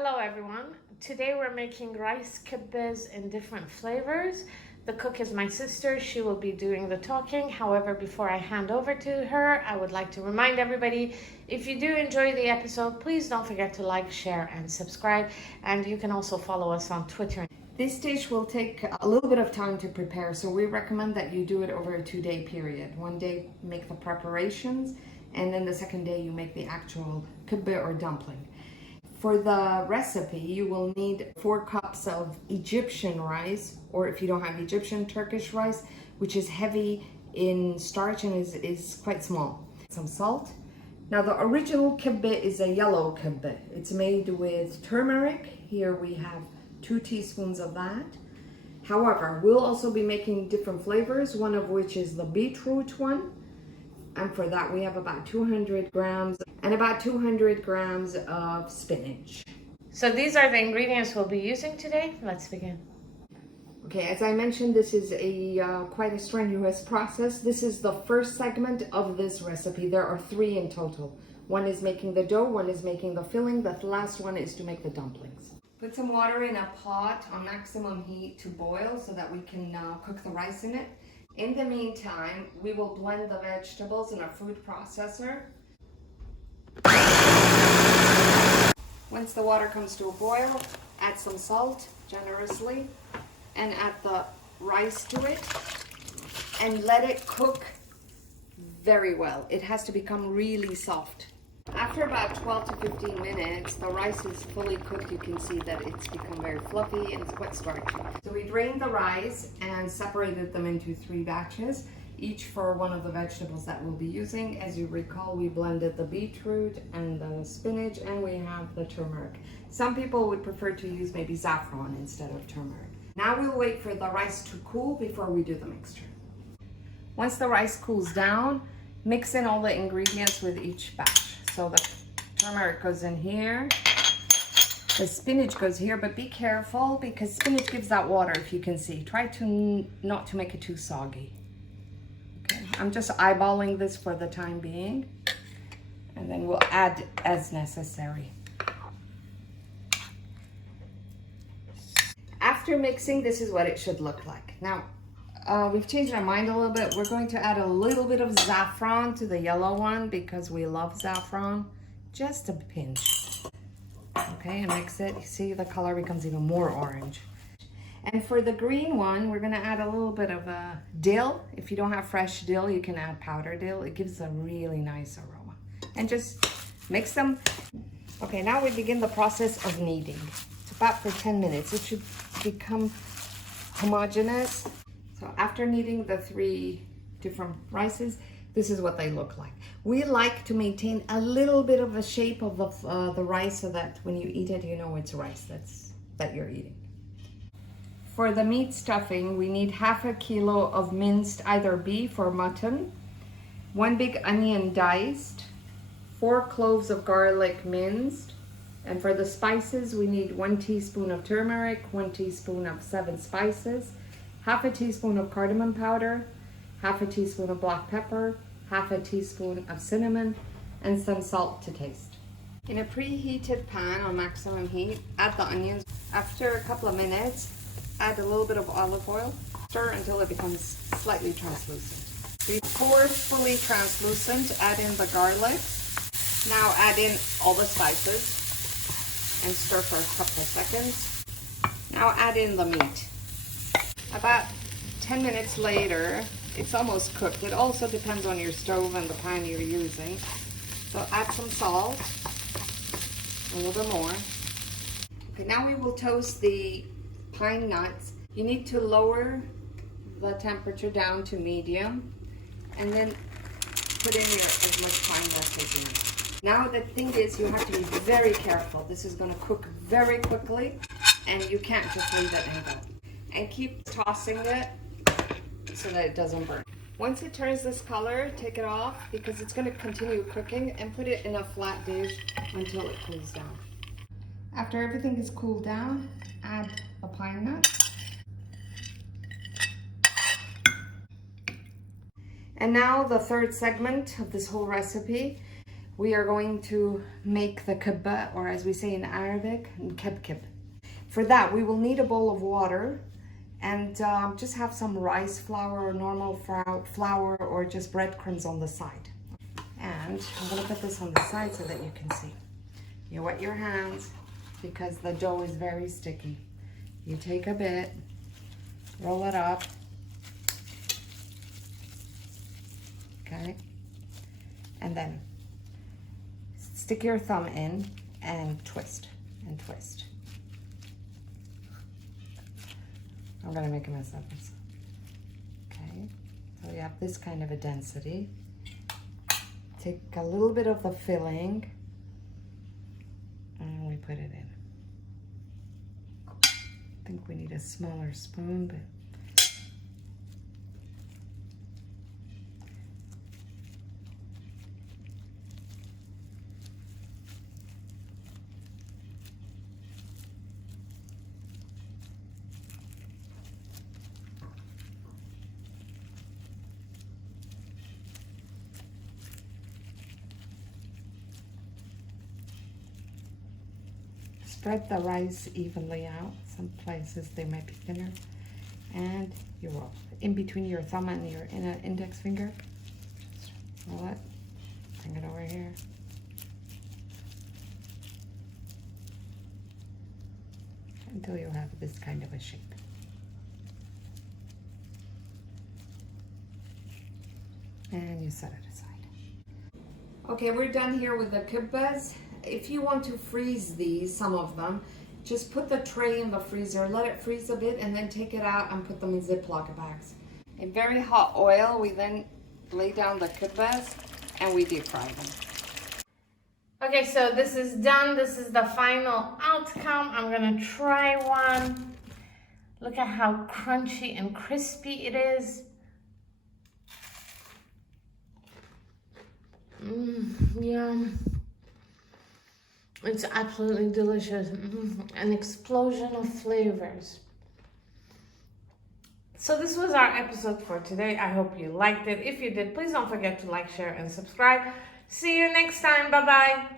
Hello everyone. Today we're making rice kibbehs in different flavors. The cook is my sister. She will be doing the talking. However, before I hand over to her, I would like to remind everybody, if you do enjoy the episode, please don't forget to like, share, and subscribe. And you can also follow us on Twitter. This dish will take a little bit of time to prepare, so we recommend that you do it over a 2-day period. One day make the preparations, and then the second day you make the actual kibbeh or dumpling. For the recipe, you will need 4 cups of Egyptian rice, or if you don't have Egyptian, Turkish rice, which is heavy in starch and is quite small. Some salt. Now the original kibbeh is a yellow kibbeh. It's made with turmeric. Here we have 2 teaspoons of that. However, we'll also be making different flavors, one of which is the beetroot one. And for that we have about 200 grams and about 200 grams of spinach. So these are the ingredients we'll be using today. Let's begin. Okay, as I mentioned, this is quite a strenuous process. This is the first segment of this recipe. There are 3 in total. One is making the dough, one is making the filling, the last one is to make the dumplings. Put some water in a pot on maximum heat to boil so that we can cook the rice in it. In the meantime, we will blend the vegetables in a food processor. Once the water comes to a boil, add some salt generously and add the rice to it and let it cook very well. It has to become really soft. After about 12 to 15 minutes, the rice is fully cooked. You can see that it's become very fluffy and it's quite starchy. So we drained the rice and separated them into 3 batches, each for one of the vegetables that we'll be using. As you recall, we blended the beetroot and the spinach, and we have the turmeric. Some people would prefer to use maybe saffron instead of turmeric. Now we'll wait for the rice to cool before we do the mixture. Once the rice cools down, mix in all the ingredients with each batch. So the turmeric goes in here, the spinach goes here, but be careful because spinach gives that water, if you can see. Try to not to make it too soggy. Okay, I'm just eyeballing this for the time being, and then we'll add as necessary. After mixing, this is what it should look like. Now, we've changed our mind a little bit. We're going to add a little bit of saffron to the yellow one because we love saffron. Just a pinch. Okay, and mix it. You see the color becomes even more orange. And for the green one, we're going to add a little bit of dill. If you don't have fresh dill, you can add powdered dill. It gives a really nice aroma. And just mix them. Okay, now we begin the process of kneading. It's about for 10 minutes. It should become homogeneous. So after kneading the 3 different rices, this is what they look like. We like to maintain a little bit of the shape of the rice so that when you eat it, you know it's rice that you're eating. For the meat stuffing, we need ½ a kilo of minced either beef or mutton, 1 big onion diced, 4 cloves of garlic minced, and for the spices, we need 1 teaspoon of turmeric, 1 teaspoon of 7 spices, ½ a teaspoon of cardamom powder, ½ a teaspoon of black pepper, ½ a teaspoon of cinnamon, and some salt to taste. In a preheated pan on maximum heat, add the onions. After a couple of minutes, add a little bit of olive oil. Stir until it becomes slightly translucent. Before fully translucent, add in the garlic. Now add in all the spices and stir for a couple of seconds. Now add in the meat. About 10 minutes later, it's almost cooked. It also depends on your stove and the pan you're using. So add some salt, a little bit more. Okay, now we will toast the pine nuts. You need to lower the temperature down to medium and then put in as much pine nuts as you need. Now the thing is, you have to be very careful. This is going to cook very quickly and you can't just leave it and go. And keep tossing it so that it doesn't burn. Once it turns this color, take it off because it's going to continue cooking, and put it in a flat dish until it cools down. After everything is cooled down, add the pine nuts. And now the third segment of this whole recipe. we are going to make the kibbeh, or as we say in Arabic, kibbeh. For that, we will need a bowl of water and just have some rice flour or normal flour or just breadcrumbs on the side. And I'm gonna put this on the side so that you can see. You wet your hands because the dough is very sticky. You take a bit, roll it up, okay? And then stick your thumb in and twist and twist. I'm gonna make a mess of this. Okay, so you have this kind of a density. Take a little bit of the filling and we put it in. I think we need a smaller spoon, but spread the rice evenly out. Some places they might be thinner. And you roll in between your thumb and your index finger. Just roll it. Bring it over here. Until you have this kind of a shape. And you set it aside. Okay, we're done here with the kibbehs. If you want to freeze these, some of them, just put the tray in the freezer, let it freeze a bit, and then take it out and put them in Ziploc bags. In very hot oil, we then lay down the kibbehs and we deep fry them. Okay, so this is done. This is the final outcome. I'm gonna try one. Look at how crunchy and crispy it is. Yum. It's absolutely delicious. An explosion of flavors. So this was our episode for today. I hope you liked it. If you did, please don't forget to like, share, and subscribe. See you next time. Bye-bye.